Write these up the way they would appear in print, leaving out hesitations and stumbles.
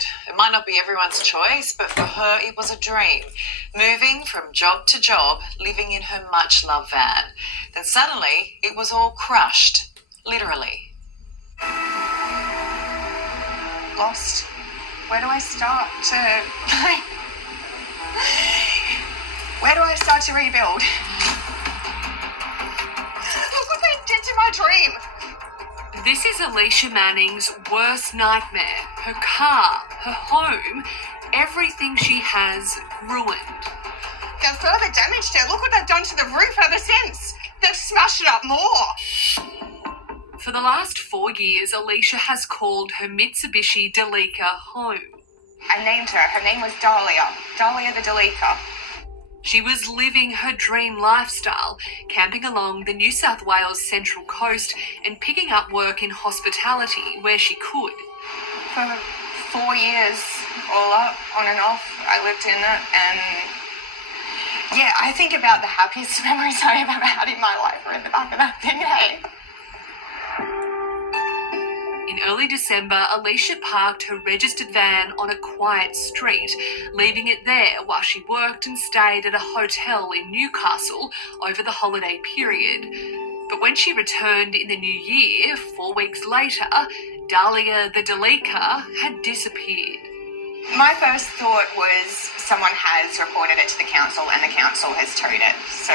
it. It might not be everyone's choice, but for her it was a dream. Moving from job to job, living in her much-loved van. Then suddenly it was all crushed, literally. Lost. Where do I start to rebuild? Look what they did to my dream. This is Alicia Manning's worst nightmare. Her car, her home, everything she has ruined. They've further damaged it. Look what they've done to the roof ever since. They've smashed it up more. For the last 4 years, Alicia has called her Mitsubishi Delica home. I named her. Her name was Dahlia. Dahlia the Delica. She was living her dream lifestyle, camping along the New South Wales Central Coast and picking up work in hospitality where she could. For 4 years, all up, on and off, I lived in it, and yeah, I think about the happiest memories I have ever had in my life are in the back of that thing, hey? In early December, Alicia parked her registered van on a quiet street, leaving it there while she worked and stayed at a hotel in Newcastle over the holiday period. But when she returned in the new year, 4 weeks later, Dahlia the Delica had disappeared. My first thought was someone has reported it to the council and the council has towed it. So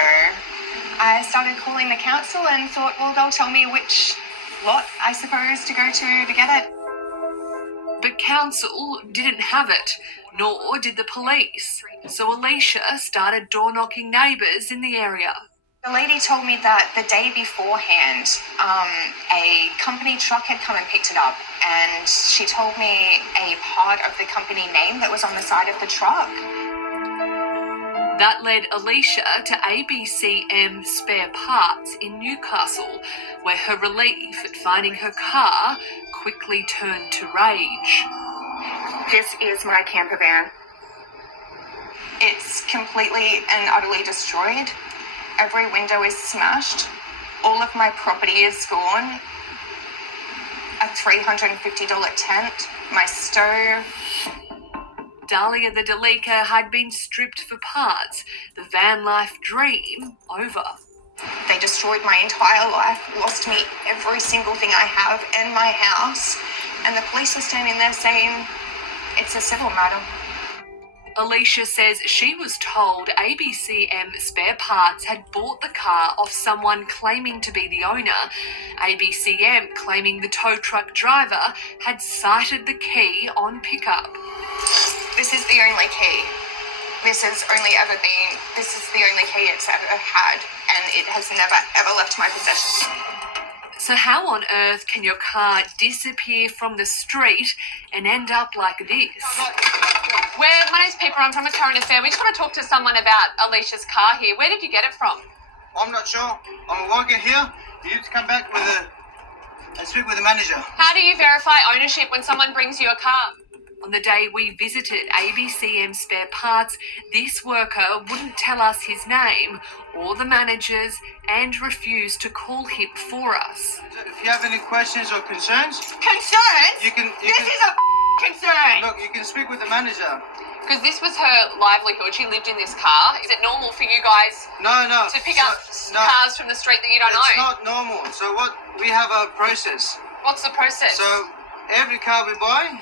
I started calling the council and thought, well, they'll tell me which lot, I suppose, to go to get it. But council didn't have it, nor did the police. So Alicia started door-knocking neighbours in the area. The lady told me that the day beforehand, a company truck had come and picked it up, and she told me a part of the company name that was on the side of the truck. That led Alicia to ABCM Spare Parts in Newcastle, where her relief at finding her car quickly turned to rage. This is my camper van. It's completely and utterly destroyed. Every window is smashed. All of my property is gone. A $350 tent, my stove. Dahlia the Delica had been stripped for parts, the van life dream over. They destroyed my entire life, lost me every single thing I have and my house, and the police are standing there saying, it's a civil matter. Alicia says she was told ABCM Spare Parts had bought the car off someone claiming to be the owner. ABCM claiming the tow truck driver had cited the key on pickup. This is the only key. This is the only key it's ever had, and it has never, ever left my possession. So how on earth can your car disappear from the street and end up like this? My name's Pippa, I'm from A Current Affair. We just want to talk to someone about Alicia's car here. Where did you get it from? I'm not sure. I'm working here. You need to come back and speak with the manager. How do you verify ownership when someone brings you a car? On the day we visited ABCM Spare Parts, this worker wouldn't tell us his name or the manager's and refused to call him for us. If you have any questions or concerns... Concerns? This is a concern! Look, you can speak with the manager. Because this was her livelihood. She lived in this car. Is it normal for you guys to pick up cars from the street that you don't own? It's not normal. So we have a process. What's the process? So every car we buy,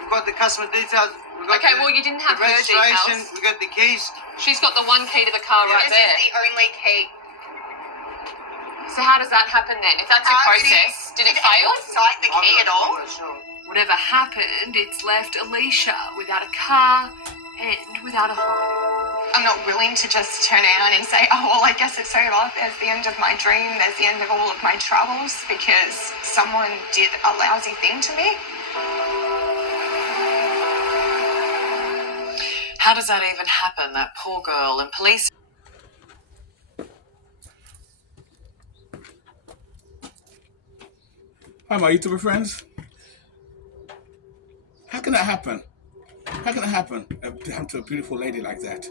we've got the customer details. You didn't have the her registration, details. we got the keys. She's got the one key to the car right This there. is the only key. So how does that happen then? If that's your process, did it fail? Anyone cite the key at all? I'm not sure. Whatever happened, it's left Alicia without a car and without a home. I'm not willing to just turn around and say, oh, well, I guess it's over. There's the end of my dream. There's the end of all of my troubles because someone did a lousy thing to me. How does that even happen, that poor girl? And police... Hi, my YouTuber friends. How can that happen? How can it happen to happen to a beautiful lady like that?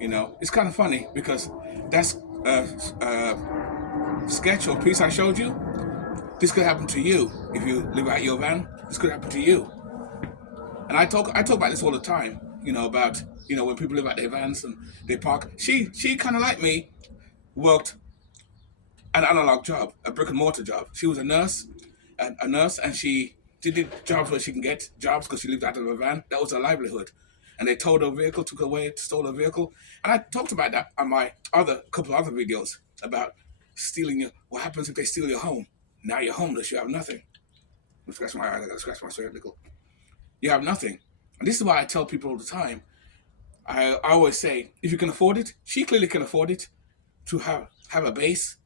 You know, it's kind of funny because that's a sketch or piece I showed you. This could happen to you if you live out your van. This could happen to you. And I talk about this all the time, about, when people live at their vans and they park. She kind of like me, worked an analog job, a brick and mortar job. She was a nurse, and she did jobs where she can get jobs because she lived out of a van. That was her livelihood. And they towed her vehicle, took her away, stole her vehicle. And I talked about that on my couple other videos about what happens if they steal your home. Now you're homeless, you have nothing. I gotta scratch my cervical. You have nothing. And this is why I tell people all the time. I always say, if you can afford it, she clearly can afford it, to have a base,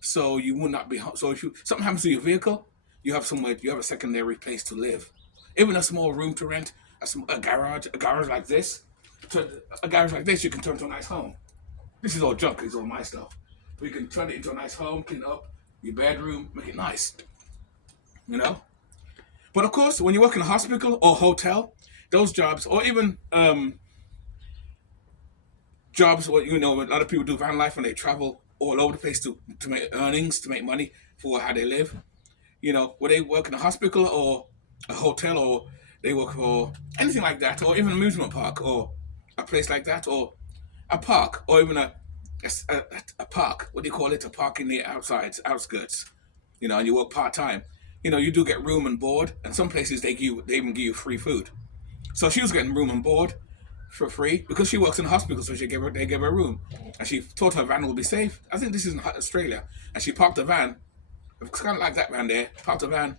so you will not be. So if something happens to your vehicle, you have a secondary place to live, even a small room to rent, a garage like this. A garage like this, you can turn to a nice home. This is all junk. It's all my stuff. But you can turn it into a nice home, clean it up your bedroom, make it nice. But of course, when you work in a hospital or hotel, those jobs, or even jobs where a lot of people do van life when they travel all over the place to make earnings, to make money for how they live. Where they work in a hospital or a hotel, or they work for anything like that, or even an amusement park or a place like that, or a park, or even a park. What do you call it? A park in the outskirts. And you work part-time. You do get room and board, and some places they even give you free food. So she was getting room and board for free because she works in a hospital, so they gave her a room. And she thought her van will be safe. I think this is in Australia. And she parked the van, it's kind of like that van there, parked the van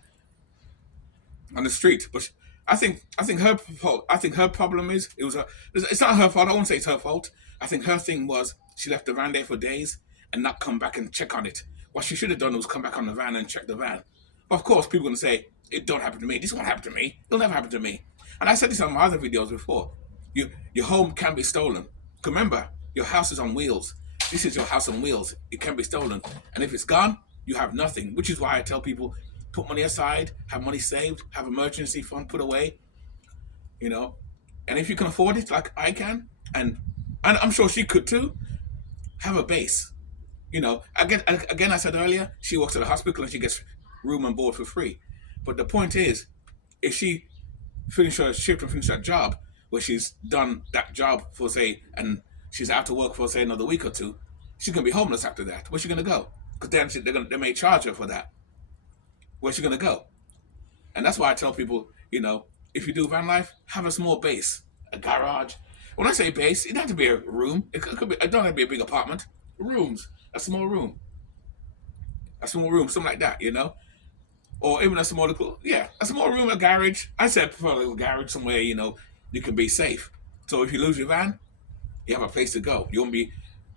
on the street. But I think her fault. I think her problem is, it's not her fault. I won't say it's her fault. I think her thing was she left the van there for days and not come back and check on it. What she should have done was come back on the van and check the van. Of course, people are going to say, it don't happen to me. This won't happen to me. It'll never happen to me. And I said this on my other videos before. Your home can be stolen. Remember, your house is on wheels. This is your house on wheels. It can be stolen. And if it's gone, you have nothing. Which is why I tell people, put money aside, have money saved, have emergency fund put away. And if you can afford it, like I can, and I'm sure she could too, have a base. Again, I said earlier, she works at a hospital and she gets room and board for free. But the point is, if she finish her shift and finish that job, where she's done that job for, say, and she's out to work for, say, another week or two, she's going to be homeless after that. Where's she going to go? Because then they may charge her for that. Where's she going to go? And that's why I tell people, if you do van life, have a small base, a garage. When I say base, it doesn't have to be a room. It don't have to be a big apartment. Rooms, a small room, something like that, or even a small room, a garage. I said prefer a little garage somewhere, you can be safe. So if you lose your van, you have a place to go. You won't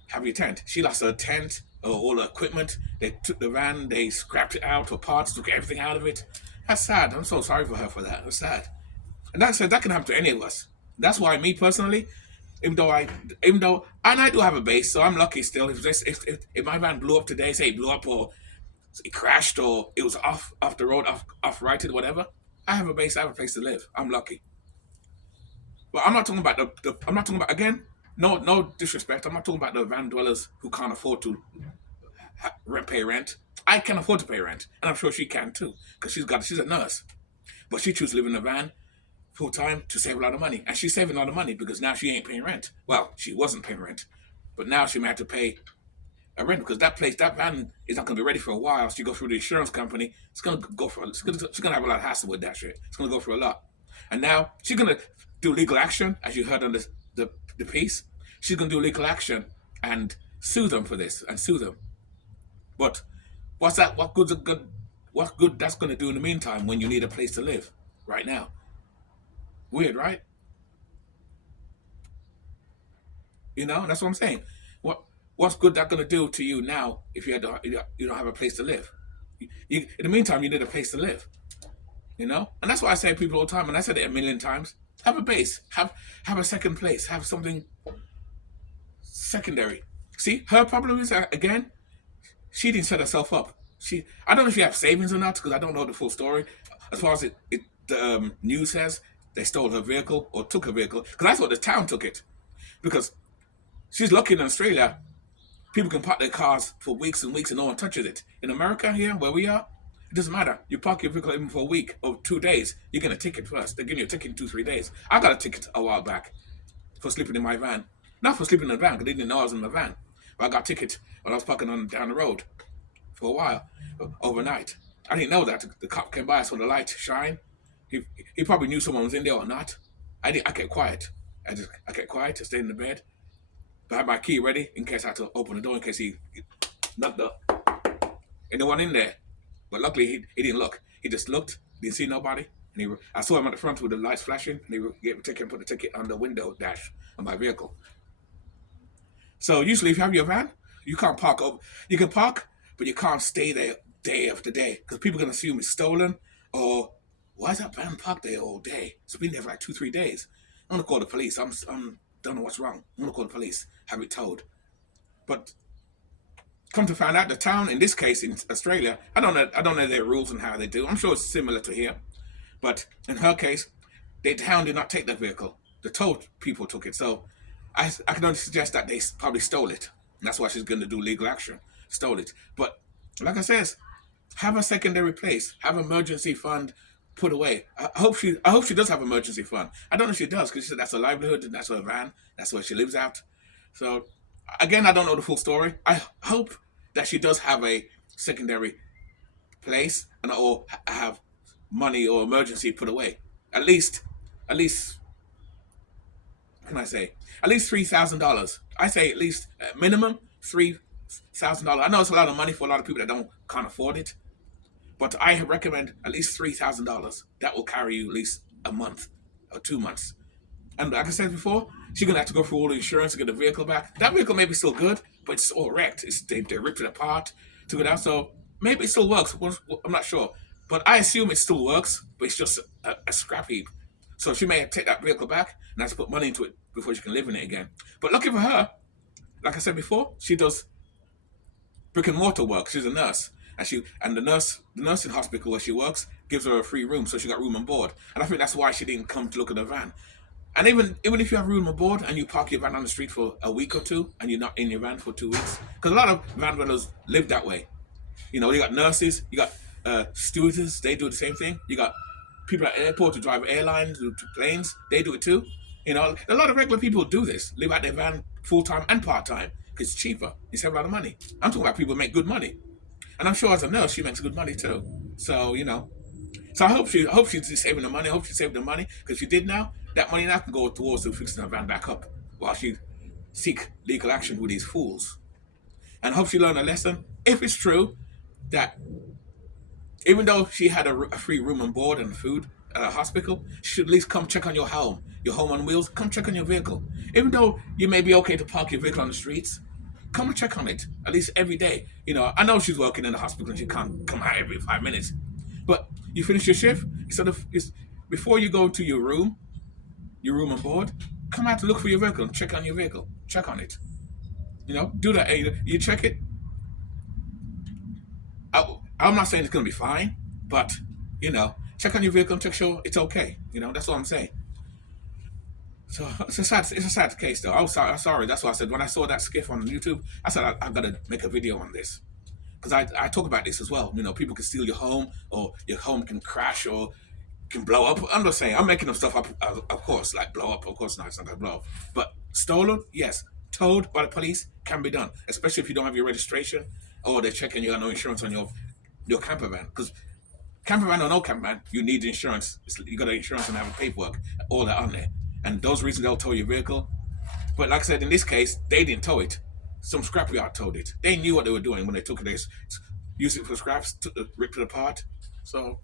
have your tent. She lost her tent, all the equipment. They took the van, they scrapped it out for parts, took everything out of it. That's sad. I'm so sorry for her for that. It's sad. And that can happen to any of us. That's why me personally, even though I do have a base, so I'm lucky still. If my van blew up today, say it blew up or it crashed or it was off the road, off righted, whatever, I have a base, I have a place to live. I'm lucky. But I'm not talking about I'm not talking about, again, no disrespect. I'm not talking about the van dwellers who can't afford to pay rent. I can afford to pay rent, and I'm sure she can too, because she's a nurse. But she chooses to live in a van full time to save a lot of money, and she's saving a lot of money because now she ain't paying rent. Well, she wasn't paying rent, but now she may have to pay a rent because that van is not going to be ready for a while. She goes through the insurance company. She's going to have a lot of hassle with that shit. It's going to go through a lot, and now she's going to do legal action, as you heard on the piece. She's going to do legal action and sue them for this and sue them. But what's that? What good that's going to do in the meantime when you need a place to live right now? Weird, right? That's what I'm saying. What's good that going to do to you now if you don't have a place to live? In the meantime, you need a place to live. And that's why I say to people all the time, and I said it a million times, have a base, have a second place, have something secondary. See, her problem is, again, she didn't set herself up. I don't know if she has savings or not, because I don't know the full story. As far as the news says, they stole her vehicle or took her vehicle, because I thought the town took it. Because she's lucky in Australia, people can park their cars for weeks and weeks and no one touches it. In America here, where we are, It doesn't matter. You park your vehicle even for a week or 2 days, you get a ticket first. They give you a ticket in 2-3 days. I got a ticket a while back for sleeping in my van. Not for sleeping in the van, because they didn't know I was in the van. But I got a ticket when I was parking on down the road for a while, overnight. I didn't know that. The cop came by, I saw the light shine. He probably knew someone was in there or not. I kept quiet. I kept quiet, I stayed in the bed. But I had my key ready in case I had to open the door, in case he knocked up. And no one in there. But luckily, he didn't look. He just looked, didn't see nobody. And I saw him at the front with the lights flashing, and he gave me a ticket and put the ticket on the window dash of my vehicle. So usually if you have your van, you can't park over. You can park, but you can't stay there day after day, because people are going to assume it's stolen, or why is that van parked there all day? It's been there for like 2-3 days. I'm going to call the police. I don't know what's wrong. I'm going to call the police, have it towed. But come to find out, the town, in this case in Australia, I don't know their rules and how they do. I'm sure it's similar to here. But in her case, the town did not take the vehicle. The tow people took it. So I can only suggest that they probably stole it. And that's why she's going to do legal action. Stole it. But like I says, have a secondary place. Have an emergency fund put away. I hope she does have an emergency fund. I don't know if she does, because she said that's her livelihood and that's her van. That's where she lives out. So again, I don't know the full story. I hope that she does have a secondary place and or have money or emergency put away. At least, what can I say? At least $3,000. I say at least minimum $3,000. I know it's a lot of money for a lot of people that can't afford it, but I recommend at least $3,000. That will carry you at least a month or 2 months. And like I said before, she's gonna have to go through all the insurance to get the vehicle back. That vehicle may be still good, but it's all wrecked. They ripped it apart, took it out. So maybe it still works. I'm not sure, but I assume it still works. But it's just a scrap heap. So she may take that vehicle back and have to put money into it before she can live in it again. But lucky for her, like I said before, she does brick and mortar work. She's a nurse, and the nursing hospital where she works gives her a free room, so she got room and board. And I think that's why she didn't come to look at her van. And even if you have room and board and you park your van on the street for a week or two and you're not in your van for 2 weeks, because a lot of van runners live that way. You know, you got nurses, you got stewardesses, they do the same thing. You got people at airports who drive airlines, to planes, they do it too. You know, a lot of regular people do this, live out their van full-time and part-time, because it's cheaper. You save a lot of money. I'm talking about people who make good money. And I'm sure as a nurse, she makes good money too. So, you know. So I hope she's saving the money. I hope she saved the money, because if she did now, that money now can go towards fixing her van back up while she seek legal action with these fools. And I hope she learned a lesson. If it's true that even though she had a free room and board and food at a hospital, she should at least come check on your home on wheels. Come check on your vehicle. Even though you may be okay to park your vehicle on the streets, come and check on it at least every day. You know, I know she's working in the hospital and she can't come out every 5 minutes, but you finish your shift, before you go to your room and board, come out to look for your vehicle and check on your vehicle. Check on it. You know, do that. You check it. I'm not saying it's going to be fine, but, you know, check on your vehicle and check sure it's okay. You know, that's all I'm saying. So it's a sad case, though. I'm sorry. That's why I said when I saw that skiff on YouTube, I said I've got to make a video on this. Because I talk about this as well. You know, people can steal your home, or your home can crash, or can blow up. I'm not saying, I'm making up stuff up, of course, like blow up. Of course not, it's not going to blow up. But stolen, yes. Towed by the police can be done, especially if you don't have your registration, or they're checking you got no insurance on your camper van. Because camper van or no camper van, you need insurance. You got insurance and have paperwork, all that on there. And those reasons they'll tow your vehicle. But like I said, in this case, they didn't tow it. Some scrapyard towed it. They knew what they were doing when they took it. Used it for scraps, ripped it apart. So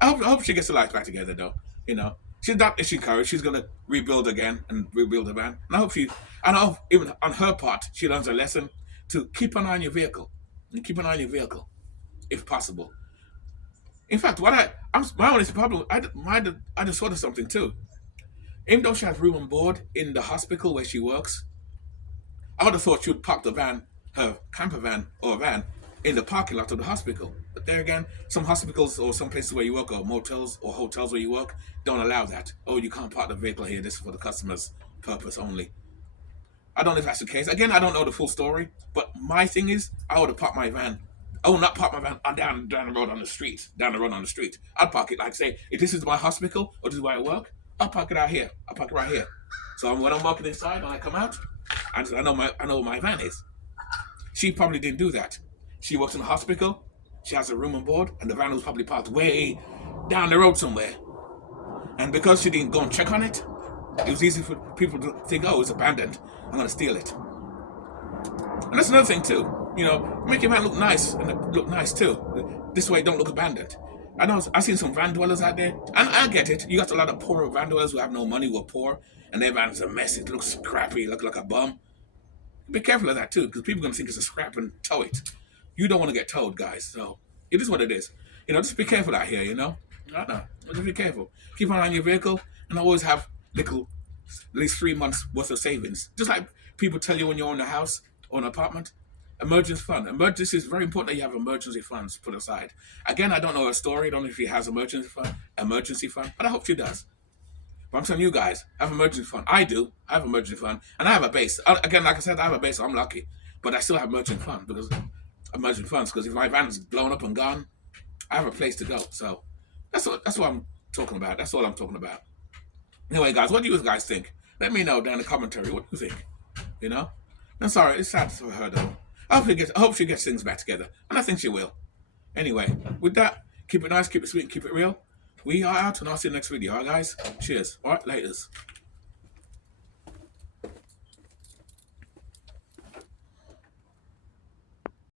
I hope she gets her life back together, though. You know, she's not encouraged. She's gonna rebuild again and rebuild the van. And I hope even on her part, she learns a lesson to keep an eye on your vehicle if possible. In fact, my only problem, I just thought of something too. Even though she has room and board in the hospital where she works, I would have thought she would park her camper van or van in the parking lot of the hospital. But there again, some hospitals or some places where you work, or motels or hotels where you work, don't allow that. Oh, you can't park the vehicle here. This is for the customer's purpose only. I don't know if that's the case. Again, I don't know the full story. But my thing is, I would have parked my van I will not park my van down the road on the street. Down the road on the street. I'll park it like say, if this is my hospital or this is where I work, I'll park it out here. I'll park it right here. So when I'm walking inside, when I come out, I know where my van is. She probably didn't do that. She works in a hospital. She has a room and board, and the van was probably parked way down the road somewhere. And because she didn't go and check on it, it was easy for people to think, oh, it's abandoned. I'm going to steal it. And that's another thing too. You know, make your van look nice and look nice too. This way, it don't look abandoned. I know I've seen some van dwellers out there, and I get it. You got a lot of poor van dwellers who have no money, who are poor, and their van's a mess. It looks crappy, look like a bum. Be careful of that too, because people are going to think it's a scrap and tow it. You don't want to get towed, guys. So it is what it is. You know, just be careful out here. You know, just be careful. Keep an eye on your vehicle, and always have at least 3 months worth of savings. Just like people tell you when you're in a house or an apartment. Emergency fund. Emergency is very important that you have emergency funds put aside. Again, I don't know her story. I don't know if she has emergency fund, but I hope she does. But I'm telling you guys, I have emergency fund. I do. I have emergency fund, and I have a base. Again, like I said, I have a base. So I'm lucky, but I still have emergency fund because if my van is blown up and gone, I have a place to go. So that's what I'm talking about. That's all I'm talking about. Anyway, guys, what do you guys think? Let me know down in the commentary. What do you think? You know, I'm sorry. It's sad for her though. I hope she gets things back together, and I think she will. Anyway, with that, keep it nice, keep it sweet, keep it real. We are out, and I'll see you next video. All right, guys? Cheers. All right, laters.